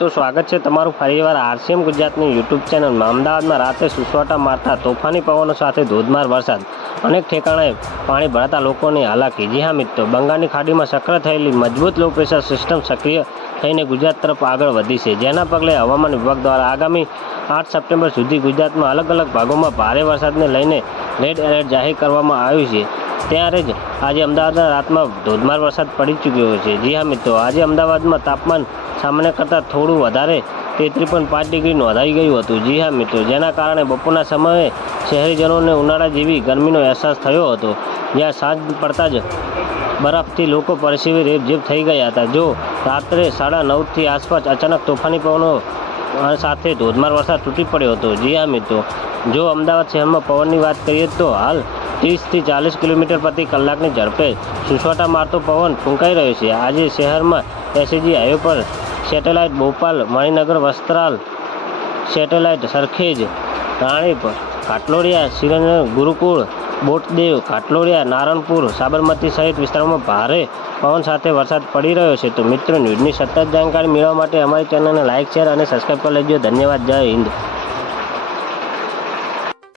તો સ્વાગત છે તમારું ફરીવાર આરસીએમ ગુજરાતની યુટ્યુબ ચેનલમાં। અમદાવાદમાં રાતે સુસવાટા મારતા તોફાની પવનો સાથે ધોધમાર વરસાદ, અનેક ઠેકાણે પાણી ભરાતા લોકોની હાલાકી। જી હા મિત્રો, બંગાળની ખાડીમાં સક્રિય થયેલી મજબૂત લો પ્રેશર સિસ્ટમ સક્રિય થઈને ગુજરાત તરફ આગળ વધી છે, જેના પગલે હવામાન વિભાગ દ્વારા આગામી 8 સપ્ટેમ્બર સુધી ગુજરાતમાં અલગ અલગ ભાગોમાં ભારે વરસાદને લઈને રેડ એલર્ટ જાહેર કરવામાં આવ્યું છે। ત્યારે જ આજે અમદાવાદના રાતમાં ધોધમાર વરસાદ પડી ચૂક્યો છે। જી હા મિત્રો, આજે અમદાવાદમાં તાપમાન સામાન્ય કરતાં થોડું વધારે 33.5 ડિગ્રી નોંધાઈ ગયું હતું। જી હા મિત્રો, જેના કારણે બપોરના સમયે શહેરીજનોને ઉનાળા જેવી ગરમીનો અહેસાસ થયો હતો, જ્યાં સાંજ પડતા જ બરફથી લોકો પરસેવી રેબઝેબ થઈ ગયા હતા। જો રાત્રે 9:30 આસપાસ અચાનક તોફાની પવનો સાથે ધોધમાર વરસાદ તૂટી પડ્યો હતો। જી હા મિત્રો, જો અમદાવાદ શહેરમાં પવનની વાત કરીએ તો હાલ 30 થી 40 કિલોમીટર પ્રતિ કલાકની ઝડપે સુસવાટા મારતો પવન ફૂંકાઈ રહ્યો છે। આજે શહેરમાં એસએજી હાઈવે પર સેટેલાઇટ બોપાલ, મણિનગર, વસ્ત્રાલ, સેટેલાઇટ સરખેજ, રાણીપ, ઘાટલોડિયા, શ્રીનગર, ગુરુકુળ, બોટદેવ, ઘાટલોડિયા, નારણપુર, સાબરમતી સહિત વિસ્તારોમાં ભારે પવન સાથે વરસાદ પડી રહ્યો છે। તો મિત્રો, ન્યૂઝની સતત જાણકારી મેળવવા માટે અમારી ચેનલને લાઇક, શેર અને સબસ્ક્રાઈબ કરી લેજો। ધન્યવાદ। જય હિન્દ।